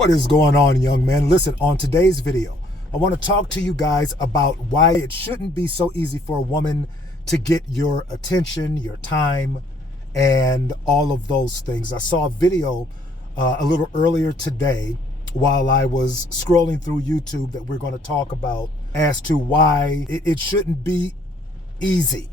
What is going on, young men? Listen, on today's video, I want to talk to you guys about why it shouldn't be so easy for a woman to get your attention, your time, and all of those things. I saw a video a little earlier today while I was scrolling through YouTube that we're going to talk about as to why it shouldn't be easy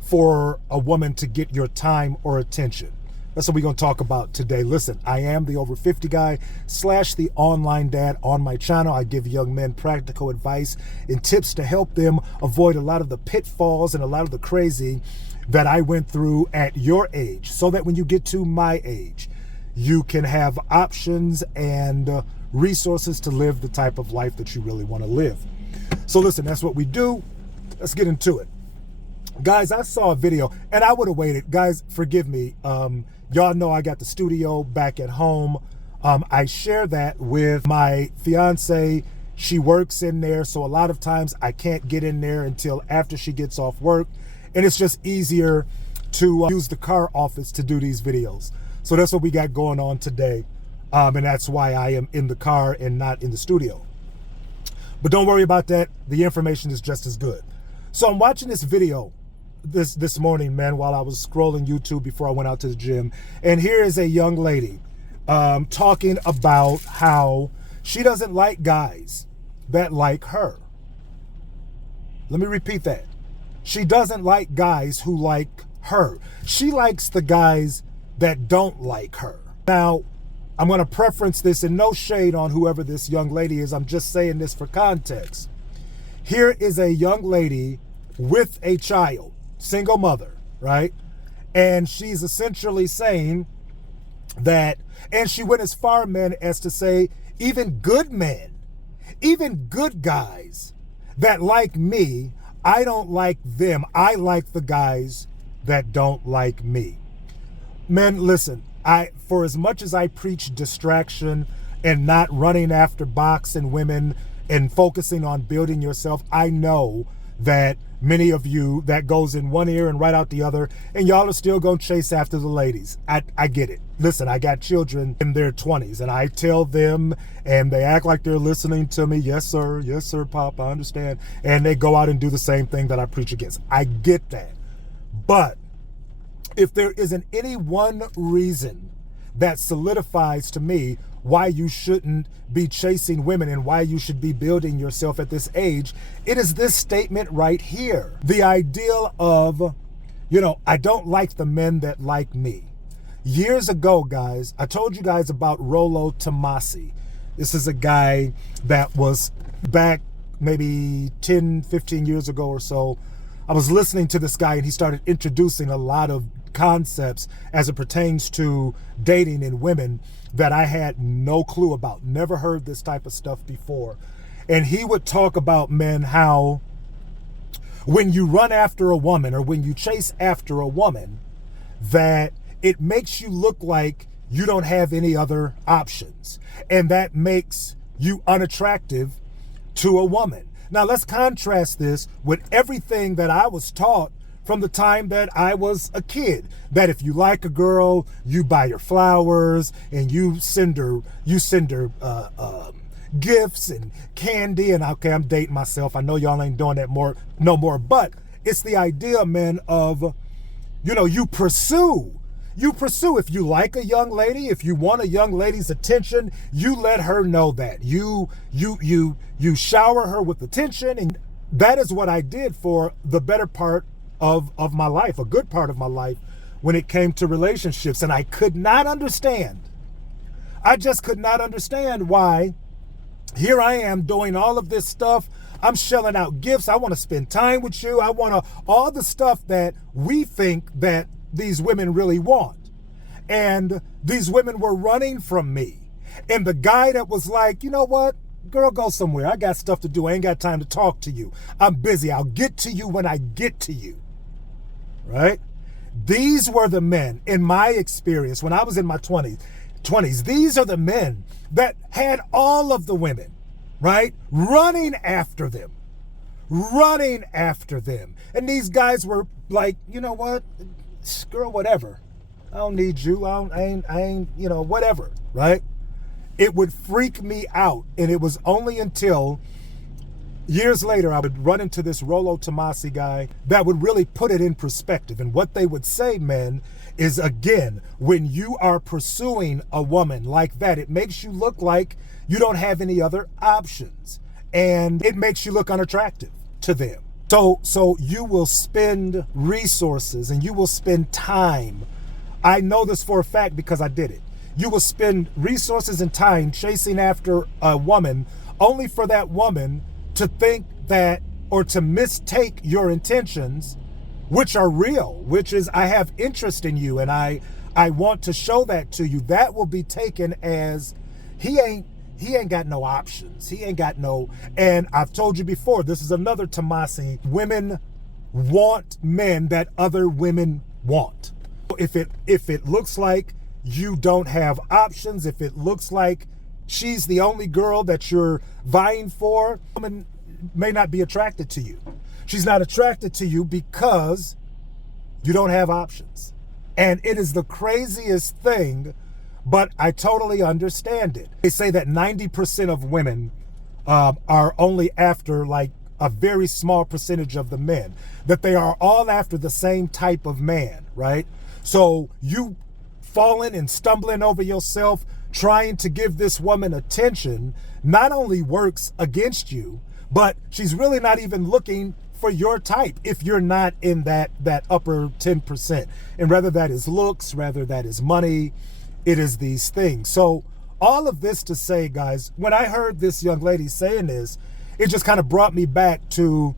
for a woman to get your time or attention. That's what we're going to talk about today. Listen, I am the over 50 guy / the online dad. On my channel, I give young men practical advice and tips to help them avoid a lot of the pitfalls and a lot of the crazy that I went through at your age, so that when you get to my age, you can have options and resources to live the type of life that you really want to live. So listen, that's what we do. Let's get into it. Guys, I saw a video and I would have waited. Guys, forgive me. Y'all know I got the studio back at home. I share that with my fiance. She works in there, so a lot of times I can't get in there until after she gets off work. And it's just easier to use the car office to do these videos. So that's what we got going on today. And that's why I am in the car and not in the studio. But don't worry about that. The information is just as good. So I'm watching this video this morning, man, while I was scrolling YouTube before I went out to the gym. And here is a young lady talking about how she doesn't like guys that like her. Let me repeat that. She doesn't like guys who like her. She likes the guys that don't like her. Now, I'm going to preference this, and no shade on whoever this young lady is. I'm just saying this for context. Here is a young lady with a child, single mother, right? And she's essentially saying that, and she went as far, men, as to say, even good men, even good guys that like me, I don't like them. I like the guys that don't like me. Men, listen, for as much as I preach distraction and not running after boxing women and focusing on building yourself, I know that many of you, that goes in one ear and right out the other, and y'all are still gonna chase after the ladies. I get it. Listen, I got children in their 20s, and I tell them, and they act like they're listening to me. Yes, sir, Pop, I understand. And they go out and do the same thing that I preach against. I get that. But if there isn't any one reason that solidifies to me why you shouldn't be chasing women and why you should be building yourself at this age, it is this statement right here. The ideal of, I don't like the men that like me. Years ago, guys, I told you guys about Rollo Tomasi. This is a guy that was back maybe 10, 15 years ago or so. I was listening to this guy and he started introducing a lot of concepts as it pertains to dating and women that I had no clue about. Never heard this type of stuff before. And he would talk about, men, how when you run after a woman or when you chase after a woman, that it makes you look like you don't have any other options. And that makes you unattractive to a woman. Now let's contrast this with everything that I was taught from the time that I was a kid, that if you like a girl, you buy her flowers and you send her gifts and candy. And okay, I'm dating myself. I know y'all ain't doing that no more, but it's the idea, man, of, you pursue. If you like a young lady, if you want a young lady's attention, you let her know that. You shower her with attention, and that is what I did for the better part of my life, a good part of my life, when it came to relationships. And I could not understand. I just could not understand why here I am doing all of this stuff. I'm shelling out gifts. I want to spend time with you. I want all the stuff that we think that these women really want. And these women were running from me. And the guy that was like, you know what? Girl, go somewhere. I got stuff to do. I ain't got time to talk to you. I'm busy. I'll get to you when I get to you. Right? These were the men, in my experience, when I was in my 20s, these are the men that had all of the women, right? Running after them. And these guys were like, you know what? Girl, whatever. I don't need you. I ain't, whatever, right? it would freak me out. And it was only until years later I would run into this Rollo Tomasi guy that would really put it in perspective. And what they would say, men, is, again, when you are pursuing a woman like that, it makes you look like you don't have any other options. And it makes you look unattractive to them. So you will spend resources and you will spend time. I know this for a fact because I did it. You will spend resources and time chasing after a woman only for that woman to think that, or to mistake your intentions, which are real, which is, I have interest in you and I want to show that to you. That will be taken as he ain't got no options. He ain't got no, and I've told you before, this is another Tomasi. Women want men that other women want. If it looks like you don't have options, if it looks like she's the only girl that you're vying for, woman may not be attracted to you. She's not attracted to you because you don't have options. And it is the craziest thing, but I totally understand it. They say that 90% of women are only after like a very small percentage of the men, that they are all after the same type of man, right? So you falling and stumbling over yourself, trying to give this woman attention, not only works against you, but she's really not even looking for your type if you're not in that upper 10%. And whether that is looks, whether that is money, it is these things. So all of this to say, guys, when I heard this young lady saying this, it just kind of brought me back to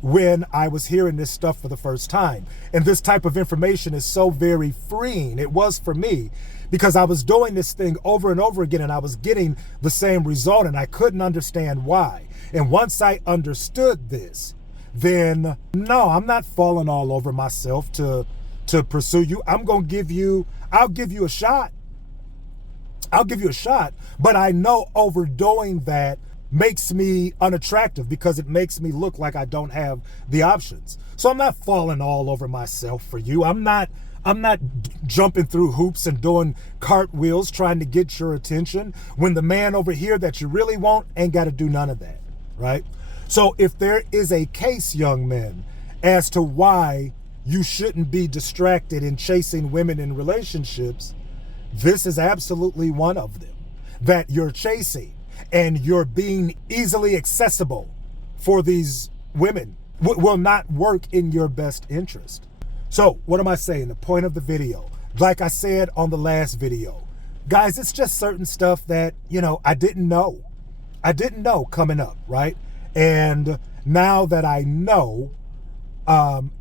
when I was hearing this stuff for the first time. And this type of information is so very freeing. It was for me, because I was doing this thing over and over again and I was getting the same result and I couldn't understand why. And once I understood this, then no, I'm not falling all over myself to pursue you. I'll give you a shot. I'll give you a shot, but I know overdoing that makes me unattractive because it makes me look like I don't have the options. So I'm not falling all over myself for you. I'm not jumping through hoops and doing cartwheels trying to get your attention when the man over here that you really want ain't got to do none of that, right? So if there is a case, young men, as to why you shouldn't be distracted in chasing women in relationships, this is absolutely one of them. That you're chasing and you're being easily accessible for these women will not work in your best interest. So what am I saying? The point of the video, like I said on the last video, guys, it's just certain stuff that, I didn't know. Coming up, right? And now that I know,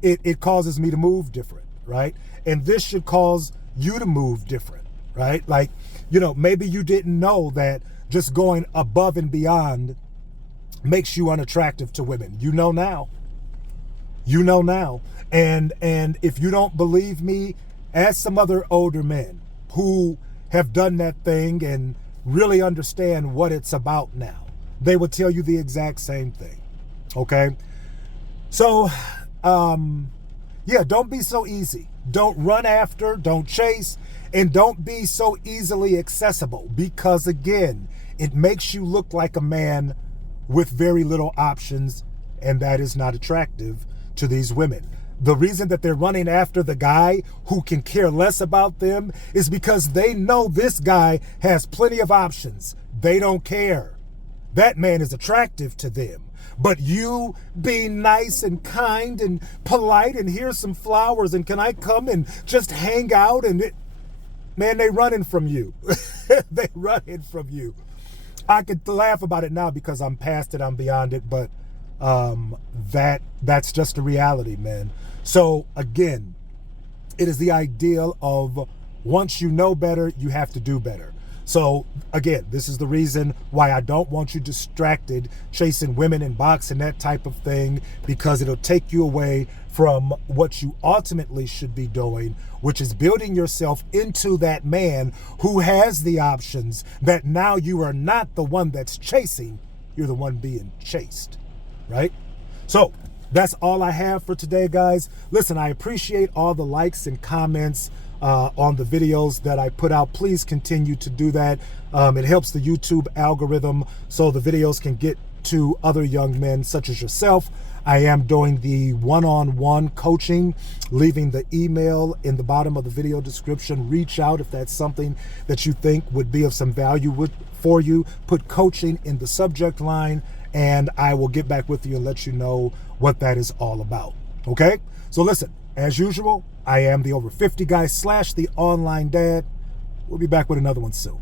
it causes me to move different, right? And this should cause you to move different, right? Like, maybe you didn't know that just going above and beyond makes you unattractive to women. You know now. And if you don't believe me, ask some other older men who have done that thing and really understand what it's about now. They will tell you the exact same thing. Okay? So, yeah, don't be so easy. Don't run after, don't chase, and don't be so easily accessible, because again, it makes you look like a man with very little options, and that is not attractive to these women. The reason that they're running after the guy who can care less about them is because they know this guy has plenty of options. They don't care. That man is attractive to them. But you being nice and kind and polite and here's some flowers and can I come and just hang out, and man, they running from you. They running from you. I could laugh about it now because I'm past it, I'm beyond it, but that's just a reality, man. So again, it is the ideal of once you know better, you have to do better. So again, this is the reason why I don't want you distracted chasing women and boxing, that type of thing, because it'll take you away from what you ultimately should be doing, which is building yourself into that man who has the options, that now you are not the one that's chasing, you're the one being chased, right? So that's all I have for today, guys. Listen, I appreciate all the likes and comments on the videos that I put out. Please continue to do that. It helps the YouTube algorithm so the videos can get to other young men such as yourself. I am doing the one-on-one coaching, leaving the email in the bottom of the video description. Reach out if that's something that you think would be of some value for you. Put coaching in the subject line, and I will get back with you and let you know what that is all about. Okay? So listen, as usual, I am the Over 50 guy / the online dad. We'll be back with another one soon.